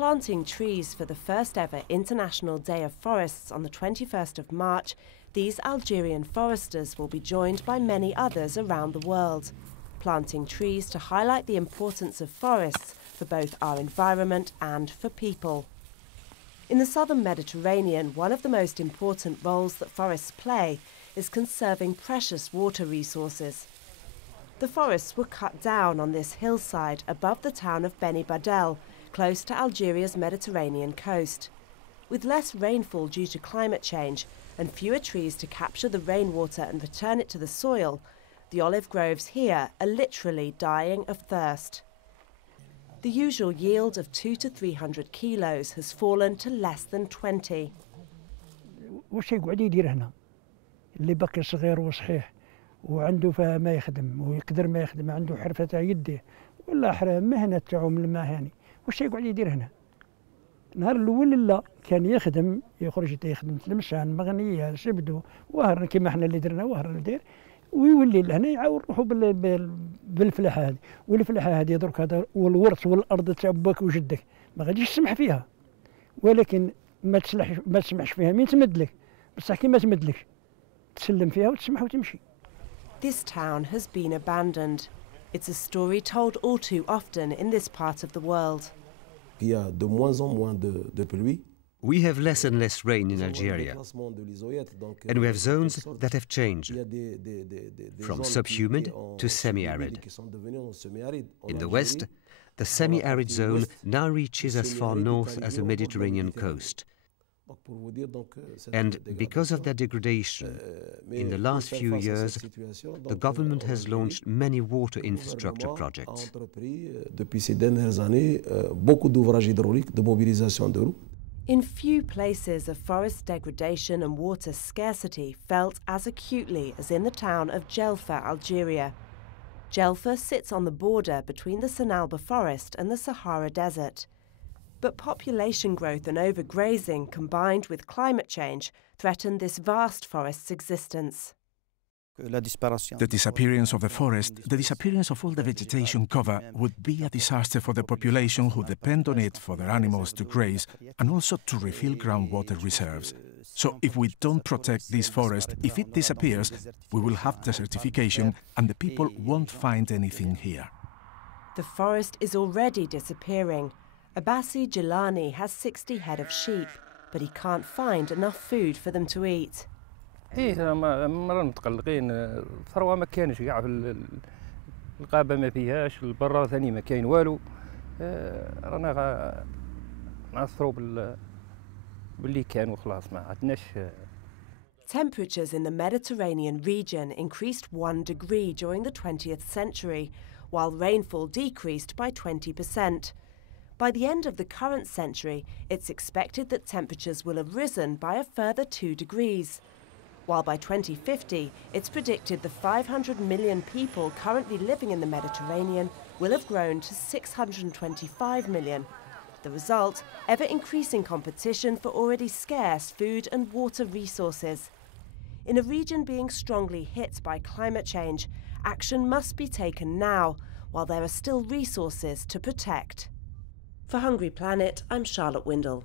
planting trees for the first ever International Day of Forests on the 21st of March, these Algerian foresters will be joined by many others around the world, planting trees to highlight the importance of forests for both our environment and for people. In the southern Mediterranean, one of the most important roles that forests play is conserving precious water resources. The forests were cut down on this hillside above the town of Beni Badel, close to Algeria's Mediterranean coast. With less rainfall due to climate change and fewer trees to capture the rainwater and return it to the soil, the olive groves here are literally dying of thirst. The usual yield of 200 to 300 kilos has fallen to less than 20. وش يقعد يدير هنا اللي بكر صغير وصحيح وعنده ما يخدم ويقدر ما يخدم عنده حرفة تاع يديه ولا مهنة تاعو من المهاني وش يقعد يدير هنا النهار الاول لا كان يخدم يخرج يخدم تلمسان مغنيه سبدو وهر كيما حنا اللي درنا وهر اللي داير ويولي لهنا يعاود روحو بالفلاحه هذه والفلاحه هذه درك هذا والورث والارض تاع باك وجدك ما غاديش تسمح فيها ولكن ما تسمحش فيها مين تمد لك بصح كي ما تمدلكش تسلم فيها وتسمح وتمشي. This town has been abandoned. It's a story told all too often in this part of the world. Il y a de moins en moins de pluie. We have less and less rain in Algeria, and we have zones that have changed, from subhumid to semi-arid. In the west, the semi-arid zone now reaches as far north as the Mediterranean coast. And because of that degradation, in the last few years, the government has launched many water infrastructure projects. In few places are forest degradation and water scarcity felt as acutely as in the town of Djelfa, Algeria. Djelfa sits on the border between the Sanalba forest and the Sahara Desert. But population growth and overgrazing combined with climate change threaten this vast forest's existence. The disappearance of the forest, the disappearance of all the vegetation cover would be a disaster for the population who depend on it for their animals to graze and also to refill groundwater reserves. So if we don't protect this forest, if it disappears, we will have desertification and the people won't find anything here. The forest is already disappearing. Abbasi Jilani has 60 head of sheep, but he can't find enough food for them to eat. مرة متقلقين الثروة ما كانش كاع في الغابة ما فيهاش البرا ثاني ما كاين والو رانا نعثروا باللي كان وخلاص ما عندناش. Temperatures in the Mediterranean region increased 1 degree during the 20th century, while rainfall decreased by 20%. By the end of the current century, it's expected that temperatures will have risen by a further 2 degrees. While by 2050, it's predicted the 500 million people currently living in the Mediterranean will have grown to 625 million. The result, ever-increasing competition for already scarce food and water resources. In a region being strongly hit by climate change, action must be taken now, while there are still resources to protect. For Hungry Planet, I'm Charlotte Windle.